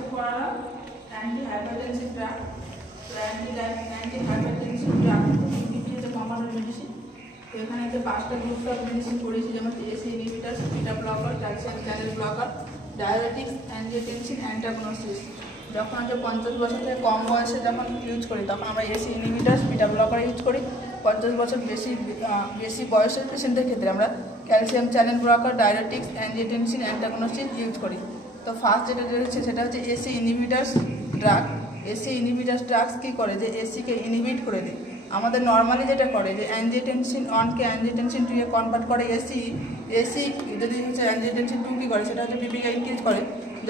আজকে পড়া anti hypertensive drug. তো anti hypertensive drug compound medicine. তো এখানে যে 5টা গ্রুপ অফ মেডিসিন পড়েছি, যেমন ACE inhibitors, beta blocker, calcium channel blocker, diabetics, angiotensin, antagonists. যখন আমরা 50 বছর থেকে কম বয়সে যখন ইউজ করি তখন আমরা ACE inhibitors, beta blocker use করি। 50 বছর বেশি বয়সের পেশেন্টের ক্ষেত্রে আমরা calcium channel blocker, diabetics, angiotensin, antagonists use করি। তো ফার্স্ট যেটা রয়েছে সেটা হচ্ছে ACE inhibitors drug. ACE inhibitors drugs কী করে, যে এসিকে ইনহিবিট করে দেয়। আমাদের নর্মালি যেটা করে যে অ্যাঞ্জিওটেনসিন 1কে অ্যাঞ্জিওটেনসিন 2 এ কনভার্ট করে এসি যদি হচ্ছে অ্যাঞ্জিওটেনসিন 2 কী করে, সেটা হচ্ছে বিপিকে ইনক্রিজ করে।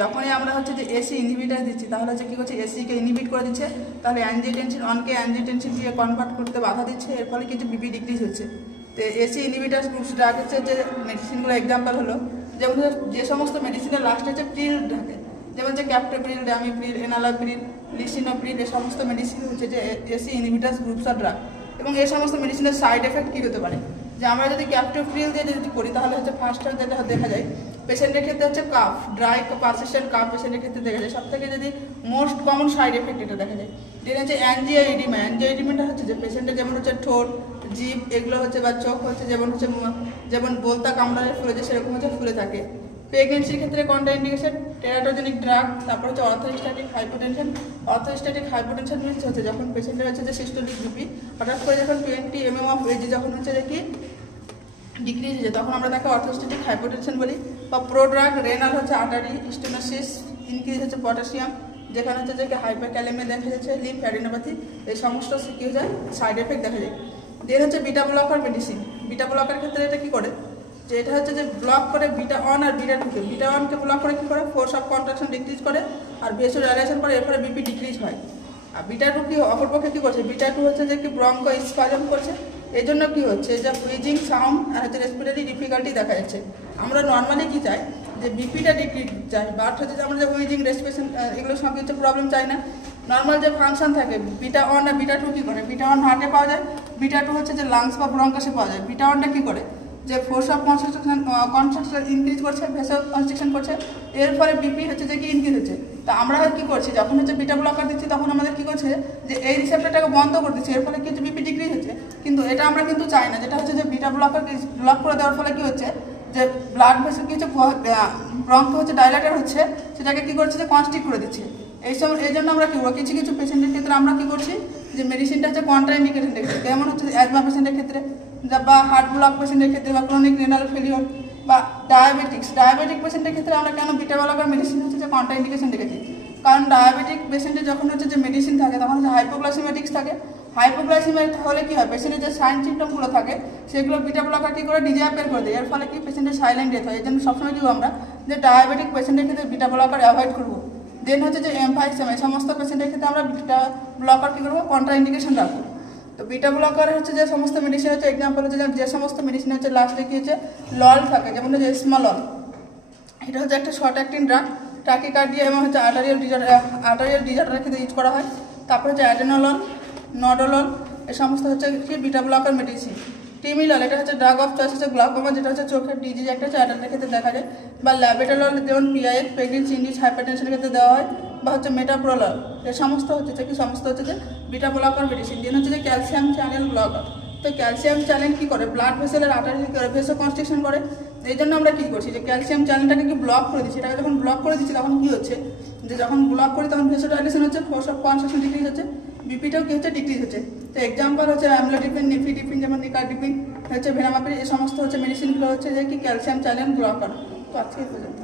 যখনই আমরা হচ্ছে যে এসি ইনহিবিটার দিচ্ছি তাহলে হচ্ছে কী করছে, এসিকে ইনহিবিট করে দিচ্ছে, তাহলে অ্যাঞ্জিওটেনসিন 1কে অ্যাঞ্জিওটেনসিন 2 এ কনভার্ট করতে বাধা দিচ্ছে, এর ফলে কিছু বিপি ডিক্রিজ হচ্ছে। তো এসি ইনহিবিটার গ্রুপস ড্রাগ হচ্ছে যে মেডিসিনগুলো এক্সাম্পল হলো, যেমন যে সমস্ত মেডিসিনের লাস্টে হচ্ছে প্রিল থাকে, যেমন যে ক্যাপটোপ্রিল, ডামিপ্রিল, এনালাপ্রিল, লিসিনোপ্রিল, এই সমস্ত মেডিসিন হচ্ছে যে AC inhibitor groups of drug. এবং এই সমস্ত মেডিসিনের সাইড এফেক্ট কী হতে পারে, যে আমরা যদি ক্যাপটোপ্রিল দিয়ে যদি করি তাহলে হচ্ছে ফার্স্ট যেটা দেখা যায় পেশেন্টের ক্ষেত্রে হচ্ছে কাফ, ড্রাই পারসিস্টেন্ট কাফ পেশেন্টের ক্ষেত্রে দেখা যায়। সব থেকে যদি মোস্ট কমন সাইড এফেক্ট এটা দেখা যায়, যেটা হচ্ছে অ্যাঞ্জিওইডিমা। অ্যাঞ্জিওইডিমাটা হচ্ছে যে পেশেন্টের যেমন হচ্ছে ঠোঁট, জিভ এগুলো হচ্ছে বা চোখ হচ্ছে যেমন বলতা কামড়ায় ফুলে যায়, সেরকম হচ্ছে ফুলে থাকে। প্রেগনেন্সির ক্ষেত্রে কোনটা ইন্ডিকেশন, টেরাটোজেনিক ড্রাগ। তারপর হচ্ছে orthostatic hypotension. Orthostatic hypotension means হচ্ছে যখন পেশেন্টের হচ্ছে যে সিস্টোলিক বিপি হঠাৎ করে যখন 20 mm অফ এজ যখন হচ্ছে যে কি ডিক্রিজ হয়ে যায়, তখন আমরা তাকে অর্থোস্ট্যাটিক হাইপোটেনশন বলি। বা প্রোড্রাগ রেনাল হচ্ছে আর্টারি স্টেনোসিস, ইনক্রিজ হচ্ছে পটাশিয়াম, যেখানে হচ্ছে যে হাইপারক্যালেমিয়া দেখা যাচ্ছে, লিম্ফ অ্যাডিনোপ্যাথি, এই সমস্ত কী হয়ে যায় সাইড এফেক্ট দেখা যায়। দেন হচ্ছে beta blocker medicine. Beta blocker ক্ষেত্রে এটা কী করে, যে এটা হচ্ছে যে ব্লক করে বিটা 1 আর বিটা 2কে। বিটা 1কে ব্লক করে কী করে, ফোর্স অফ কন্ট্রাকশন ডিক্রিজ করে আর ভেসোডাইলেশন করে, এর ফলে বিপি ডিক্রিজ হয়। আর বিটা 2 কি অপরপক্ষে কী করছে, বিটা 2 হচ্ছে যে কি ব্রঙ্কো স্পাজম করছে, এই জন্য কী হচ্ছে যে হুইজিং সাউন্ড আর হচ্ছে রেসপিরেটরি ডিফিকাল্টি দেখা যাচ্ছে। আমরা নর্মালি কী চাই, যে বিপিটা ডিক্রিজ চাই, বাট হচ্ছে যে আমরা যে হুইজিং রেসপিরেশন এগুলো সব কিছু প্রবলেম চাই না। নর্মাল যে ফাংশন থাকে বিটা 1 আর বিটা 2 কী করে, বিটা 1 হার্টে পাওয়া যায়, বিটা 2 হচ্ছে যে লাংস বা ব্রঙ্কাসে পাওয়া যায়। বিটা 1টা কী করে, যে ফোর্স অফ কনস্ট্রাকশন ইনক্রিজ করছে, ভেসেল কনস্ট্রাকশন করছে, এর ফলে বিপি হচ্ছে যে কি ইনক্রিজ হচ্ছে। তা আমরা কী করছি, যখন হচ্ছে বিটা ব্লকার দিচ্ছি তখন আমাদের কী করছে, যে এই রিসেপ্টরটাকে বন্ধ করে দিচ্ছে, এর ফলে কিছু বিপি ডিক্রিজ হচ্ছে। কিন্তু এটা আমরা কিন্তু চাই না, যেটা হচ্ছে যে বিটা ব্লকার ব্লক করে দেওয়ার ফলে কী হচ্ছে, যে ব্লাড ভেসেল কি হচ্ছে ব্রঙ্ক হচ্ছে ডাইলেটর হচ্ছে, সেটাকে কী করছে, যে কনস্ট্রিক্ট করে দিচ্ছে। এই জন্য আমরা কী করবো, কিছু কিছু পেশেন্টের ক্ষেত্রে আমরা কী করছি, যে মেডিসিনটা হচ্ছে কন্ট্রাইন্ডিকেশন দেখছি, যেমন হচ্ছে অ্যাজমা পেশেন্টের ক্ষেত্রে, বা হার্ট ব্লক পেশেন্টের ক্ষেত্রে, বা ক্রনিক রেনাল ফেলিওর, বা ডায়াবেটিক পেশেন্টের ক্ষেত্রে আমরা কেন বিটা ব্লকার মেডিসিন হচ্ছে যে কন্ট্রাইন্ডিকেশন দেখেছি। কারণ ডায়াবেটিক পেশেন্টের যখন হচ্ছে যে মেডিসিন থাকে তখন হচ্ছে হাইপোগ্লাইসেমিয়াটিক্স থাকে। হাইপোগ্লাইসেমিয়া হলে কী হয়, পেশেন্টের যে সাইন সিমটমগুলো থাকে সেগুলো বিটা ব্লকার কী করে ডিজঅ্যাপিয়ার করে দেয়, এর ফলে কি পেশেন্টের সাইলেন্ট ডেথ হয়। এই জন্য সবসময় কী আমরা যে ডায়াবেটিক পেশেন্টের ক্ষেত্রে বিটা ব্লকার অ্যাভয়েড করবো। দেন হচ্ছে যে এমফাইসেমা, এই সমস্ত পেশেন্টের ক্ষেত্রে আমরা বিটা ব্লকার কী করবো, কন্ট্রাইন্ডিকেশন রাখবো। তো বিটা ব্লকার হচ্ছে যে সমস্ত মেডিসিন হচ্ছে এক্সাম্পল হচ্ছে যে সমস্ত মেডিসিন হচ্ছে লাস্টে কী হচ্ছে লল থাকে, যেমন হচ্ছে স্মলল, এটা হচ্ছে একটা শর্ট অ্যাক্টিং ড্রাগ, টাকিকার্ডিয়া এবং হচ্ছে আর্টারিয়াল ডিজার্টারের ক্ষেত্রে ইউজ করা হয়। তারপর হচ্ছে অ্যাডেনোলল, নডোলল, এই সমস্ত হচ্ছে কি বিটা ব্লকার মেডিসিন। টিমিলল, এটা হচ্ছে ড্রাগ অফ চয়েস, হচ্ছে গ্লাকোমা, যেটা হচ্ছে চোখের ডিজিজ একটা হচ্ছে অ্যাডাল্টের ক্ষেত্রে দেখা যায়। বা ল্যাবেটালল, যেমন পিআইএস, প্রেগনেন্সি ইন্ডিউস হাইপারটেনশনের ক্ষেত্রে দেওয়া হয়। বা হচ্ছে মেটাপ্রোলল, এই সমস্ত হচ্ছে কি সমস্ত হচ্ছে যে বিটা ব্লকার মেডিসিন। যেন হচ্ছে যে ক্যালসিয়াম চ্যানেল ব্লকার। তো ক্যালসিয়াম চ্যানেল কী করে, ব্লাড ভেসেলের আর্টারি করে ভেসো কনস্ট্রিকশন করে। এই জন্য আমরা কী করছি, যে ক্যালসিয়াম চ্যানেলটাকে কি ব্লক করে দিচ্ছি। এটাকে যখন ব্লক করে দিচ্ছি তখন কী হচ্ছে, যে যখন ব্লক করি তখন ভেসোডাইলেশন হচ্ছে, ফোর্স অফ কনস্ট্রাকশন ডিক্রিজ হচ্ছে, বিপিটাও কী হচ্ছে ডিক্রিজ হচ্ছে। তো এক্সাম্পল হচ্ছে অ্যামলোডিপিন, নিফিডিপিন, যেমন নিকারডিপিন হচ্ছে ভেনামাপিন, এই সমস্ত হচ্ছে মেডিসিনগুলো হচ্ছে যে কি ক্যালসিয়াম চ্যানেল ব্লকার। তো আজকে পর্যন্ত।